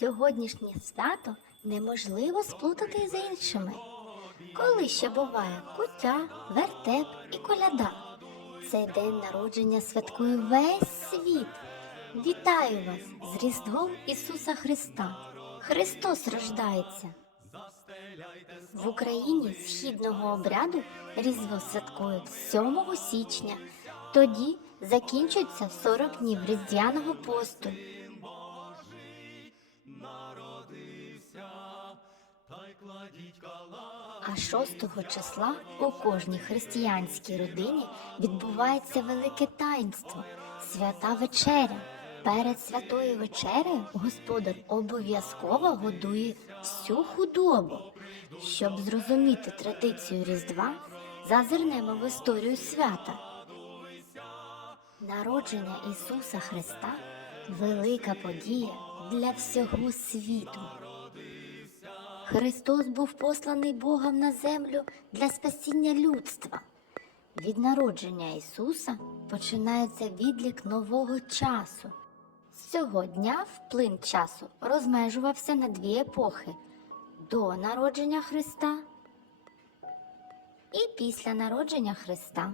Сьогоднішнє свято неможливо сплутати з іншими. Коли ще буває куття, вертеп і коляда. Цей день народження святкує весь світ. Вітаю вас з Різдвом Ісуса Христа. Христос рождається. В Україні східного обряду Різдво святкують 7 січня. Тоді закінчується 40 днів різдвяного посту. А 6 числа у кожній християнській родині відбувається велике таїнство свята вечеря. Перед святою вечерею господар обов'язково годує всю худобу. Щоб зрозуміти традицію Різдва, зазирнемо в історію свята. Народження Ісуса Христа велика подія для всього світу. Христос був посланий Богом на землю для спасіння людства. Від народження Ісуса починається відлік нового часу. З цього дня вплин часу розмежувався на дві епохи до народження Христа і після народження Христа.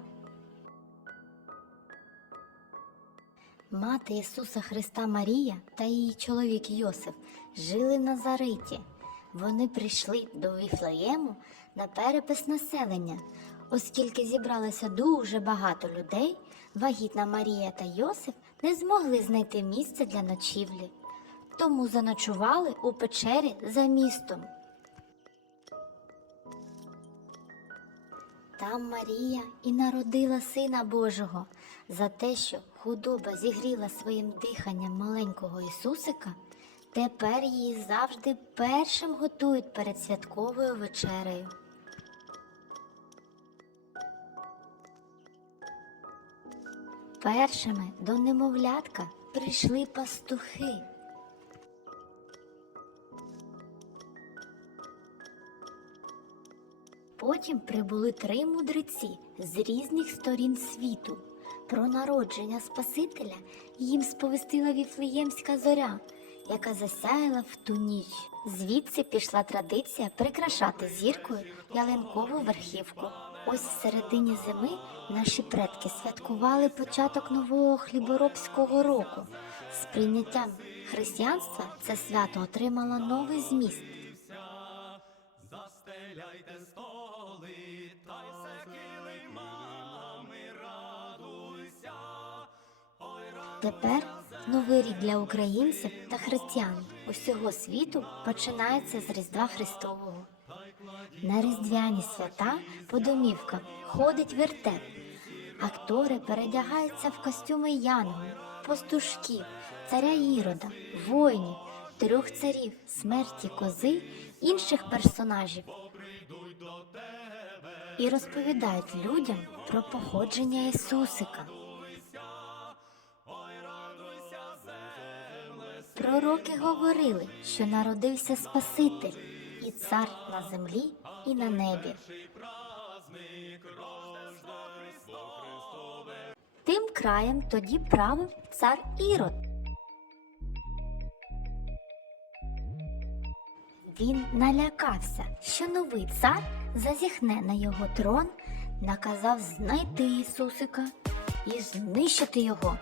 Мати Ісуса Христа Марія та її чоловік Йосиф жили в Назариті. Вони прийшли до Віфлеєму на перепис населення. Оскільки зібралося дуже багато людей, вагітна Марія та Йосиф не змогли знайти місце для ночівлі, тому заночували у печері за містом. Там Марія і народила Сина Божого. За те, що худоба зігріла своїм диханням маленького Ісусика, тепер її завжди першим готують перед святковою вечерею. Першими до немовлятка прийшли пастухи. Потім прибули три мудреці з різних сторін світу. Про народження Спасителя їм сповістила Віфлеємська зоря, яка засяяла в ту ніч. Звідси пішла традиція прикрашати зіркою ялинкову верхівку. Ось в середині зими наші предки святкували початок нового хліборобського року. З прийняттям християнства це свято отримало новий зміст. Застеляйте столи, та й все килимами радуйся. Тепер новий рік для українців та християн усього світу починається з Різдва Христового. На різдвяні свята по домівкам ходить вертеп. Актори передягаються в костюми янголів, пастушків, царя Ірода, воїнів, трьох царів, смерті кози, інших персонажів. І розповідають людям про походження Ісусика. Пророки говорили, що народився Спаситель і цар на землі і на небі. Тим краєм тоді правив цар Ірод. Він налякався, що новий цар зазіхне на його трон, наказав знайти Ісусика і знищити його.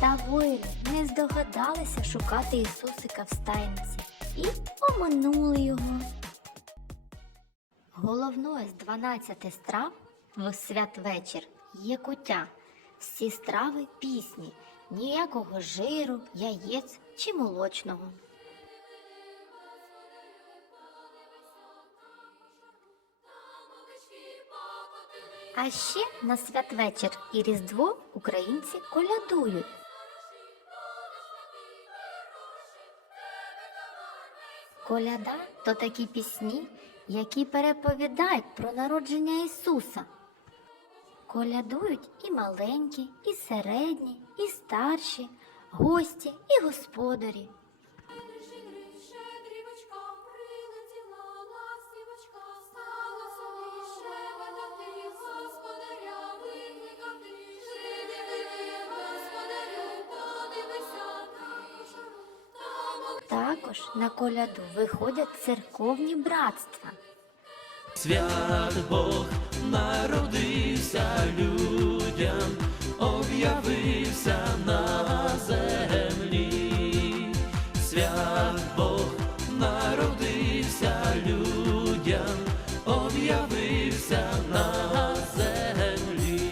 Та воїни не здогадалися шукати Ісусика в стайниці і оминули його. Головною з 12 страв в святвечір є куття. Всі страви пісні, ніякого жиру, яєць чи молочного. А ще на святвечір і Різдво українці колядують. Коляда то такі пісні, які переповідають про народження Ісуса. Колядують і маленькі, і середні, і старші, гості, і господарі. Також на коляду виходять церковні братства. Свят Бог народився людям, об'явився на землі. Свят Бог народився людям, об'явився на землі.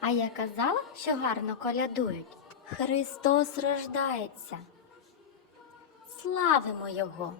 А я казала, що гарно колядують. Христос рождається. Славимо Його!